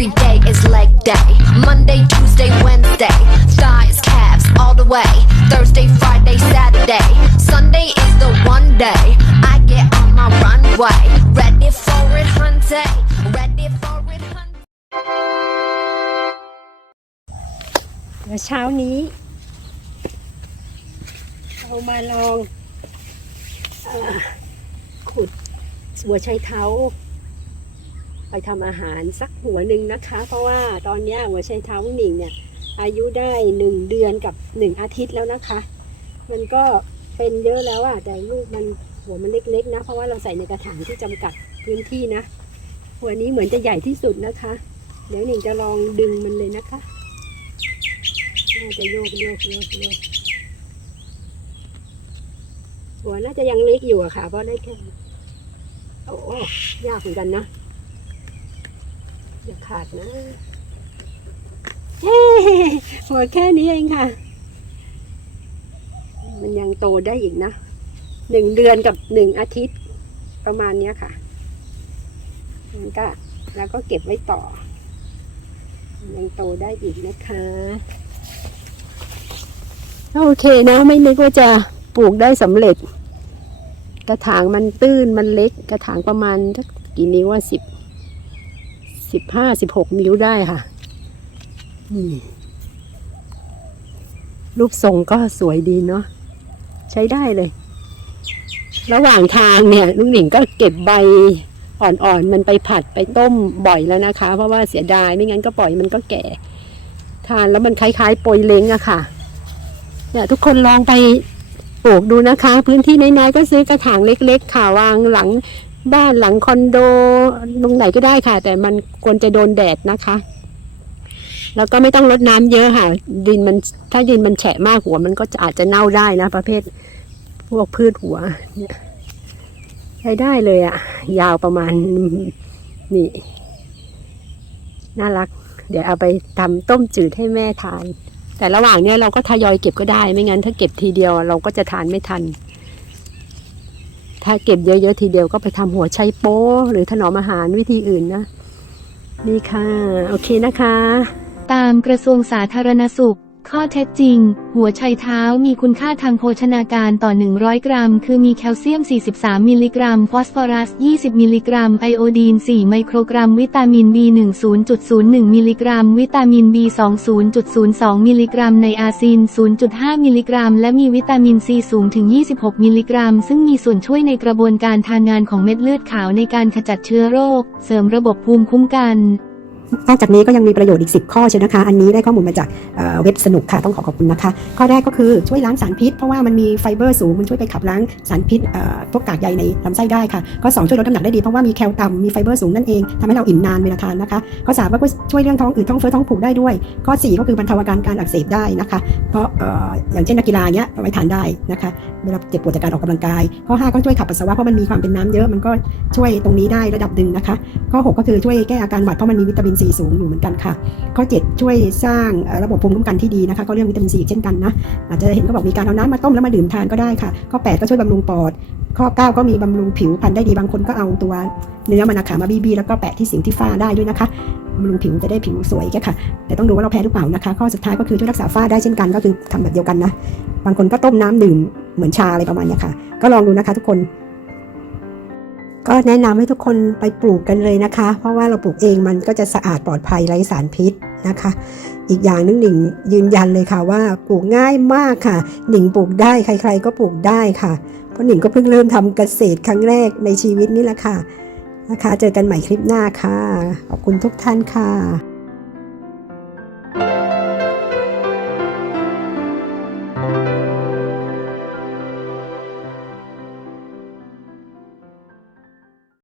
Every day is leg day. Monday, Tuesday, Wednesday. Thighs, calves, all the way. Thursday, Friday, Saturday. Sunday is the one day I get on my runway. Ready for it, hunty. Ready for it, hunty. เดี๋ยวเช้านี้ เรามาลองเออขุดหัวไชเท้า ไปทำอาหารสักหัวหนึ่งนะคะ เพราะว่าตอนนี้หัวไชเท้าหนิงเนี่ยอายุได้หนึ่งเดือนกับหนึ่งอาทิตย์แล้วนะคะ มันก็เป็นเยอะแล้วอะแต่ลูกมันหัวมันเล็กๆนะ เพราะว่าเราใส่ในกระถางที่จำกัดพื้นที่นะ หัวนี้เหมือนจะใหญ่ที่สุดนะคะ เดี๋ยวหนิงจะลองดึงมันเลยนะคะน่าจะโยกโยกโยกโยกหัวน่าจะยังเล็กอยู่อะค่ะ เพราะได้แค่โอ้ยากเหมือนกันนะ อย่าขาดนะเฮ้หัวแค่นี้เองค่ะ มันยังโตได้อีกนะหนึ่งเดือนกับหนึ่งอาทิตย์ประมาณนี้ค่ะมันก็แล้วก็เก็บไว้ต่อ ยังโตได้อีกนะคะ โอเคนะ ไม่นึกว่าจะปลูกได้สำเร็จ กระถางมันตื้นมันเล็ก กระถางประมาณกกี่นิ้วว่าสิบ สิบห้าสิบหกนิ้วได้ค่ะนี่รูปทรงก็สวยดีเนาะใช้ได้เลย ระหว่างทางเนี่ยลุงหนิงก็เก็บใบอ่อนๆมันไปผัดไปต้มบ่อยแล้วนะคะ เพราะว่าเสียดายไม่งั้นก็ปล่อยมันก็แก่ ทานแล้วมันคล้ายๆโปยเล้งอะค่ะ เนี่ยทุกคนลองไปปลูกดูนะคะ พื้นที่น้อยๆก็ซื้อกระถางเล็กๆค่ะวางหลัง บ้านหลังคอนโดตรงไหนก็ได้ค่ะ แต่มันควรจะโดนแดดนะคะ แล้วก็ไม่ต้องรดน้ำเยอะค่ะ ดินมันถ้าดินมันแฉะมากหัว มันก็จะอาจจะเน่าได้นะ ประเภทพวกพืชหัวเนี่ยใช้ได้เลยอะยาวประมาณนี่น่ารัก เดี๋ยวเอาไปทำต้มจืดให้แม่ทาน แต่ระหว่างเนี้ยเราก็ทยอยเก็บก็ได้ ไม่งั้นถ้าเก็บทีเดียวเราก็จะทานไม่ทัน ถ้าเก็บเยอะๆทีเดียวก็ไปทำหัวไชโป๊หรือถนอมอาหารวิธีอื่นนะ นี่ค่ะ โอเคนะคะ ตามกระทรวงสาธารณสุข ข้อเท็จจริง หัวไชเท้ามีคุณค่าทางโภชนาการต่อ 100 กรัม คือมีแคลเซียม 43 มิลลิกรัม ฟอสฟอรัส 20 มิลลิกรัม ไอโอดีน 4 ไมโครกรัม วิตามิน B1 0.01 มิลลิกรัม วิตามิน B2 0.02 มิลลิกรัมไนอาซิน 0.5 มิลลิกรัม และมีวิตามินซีสูงถึง 26 มิลลิกรัม ซึ่งมีส่วนช่วยในกระบวนการทานงานของเม็ดเลือดขาวในการขจัดเชื้อโรค เสริมระบบภูมิคุ้มกัน นอกจากนี้ก็ยังมีประโยชน์อีก 10 ข้อเชียวนะคะ อันนี้ได้ข้อมูลมาจากเเว็บสนุกค่ะ ต้องขอขอบคุณนะคะ ข้อแรกก็คือช่วยล้างสารพิษ เพราะว่ามันมีไฟเบอร์สูง มันช่วยไปขับล้างสารพิษพวกกากใยในลำไส้ได้ค่ะ ข้อ 2 ช่วยลดน้ำหนักได้ดี เพราะว่ามีแคลต่ำมีไฟเบอร์สูงนั่นเองทำให้เราอิ่มนานเวลาทานนะคะ ข้อ 3 ก็ช่วยเรื่องท้องอืดท้องเฟ้อท้องผูกได้ด้วย ข้อ 4 ก็คือบรรเทาอาการการอักเสบได้นะคะ เพราะอออย่างเช่นนักกีฬาเนี้ยเอาไว้ทานได้นะคะ เวลาเจ็บปวดจากการออกกำลังกาย ข้อ 5 ก็ช่วยขับปัสสาวะเพราะมันมีความเป็นน้ำเยอะมันก็ช่วยตรงนี้ได้ระดับหนึ่งนะคะ ข้อ 6 ก็คือช่วยแก้อาการหวัดเพราะมันมีวิตามินซีสูงอยู่เหมือนกันค่ะ ข้อ 7 ช่วยสร้างระบบภูมิคุ้มกันที่ดีนะคะ ก็เรื่องวิตามินซีเช่นกันนะอาจจะเห็นก็บอกมีการเอาน้ำมาต้มแล้วมาดื่มทานก็ได้ค่ะ ข้อ 8 ก็ช่วยบำรุงปอด ข้อ 9 ก็มีบำรุงผิวพรรณได้ดีบางคนก็เอาตัวเนื้อมันนะคะมาบีๆแล้วก็แปะที่สิวที่ฝ้าได้ด้วยนะคะบำรุงผิวจะได้ผิวสวยแค่ค่ะ แต่ต้องดูว่าเราแพ้หรือเปล่านะคะ ข้อสุดท้ายก็คือช่วยรักษาฝ้าได้เช่นกันก็คือทำแบบเดียวกันนะ บางคนก็ต้มน้ำดื่มเหมือนชาอะไรประมาณนี้ค่ะ ก็ลองดูนะคะทุกคน ก็แนะนำให้ทุกคนไปปลูกกันเลยนะคะ เพราะว่าเราปลูกเองมันก็จะสะอาดปลอดภัยไร้สารพิษนะคะ อีกอย่างหนึงหนิงยืนยันเลยค่ะว่าปลูกง่ายมากค่ะ หนิงปลูกได้ใคร ๆ ก็ปลูกได้ค่ะเพราะหนิงก็เพิ่งเริ่มทำเกษตรครั้งแรกในชีวิตนี่แหละค่ะนะคะ เจอกันใหม่คลิปหน้าค่ะขอบคุณทุกท่านค่ะ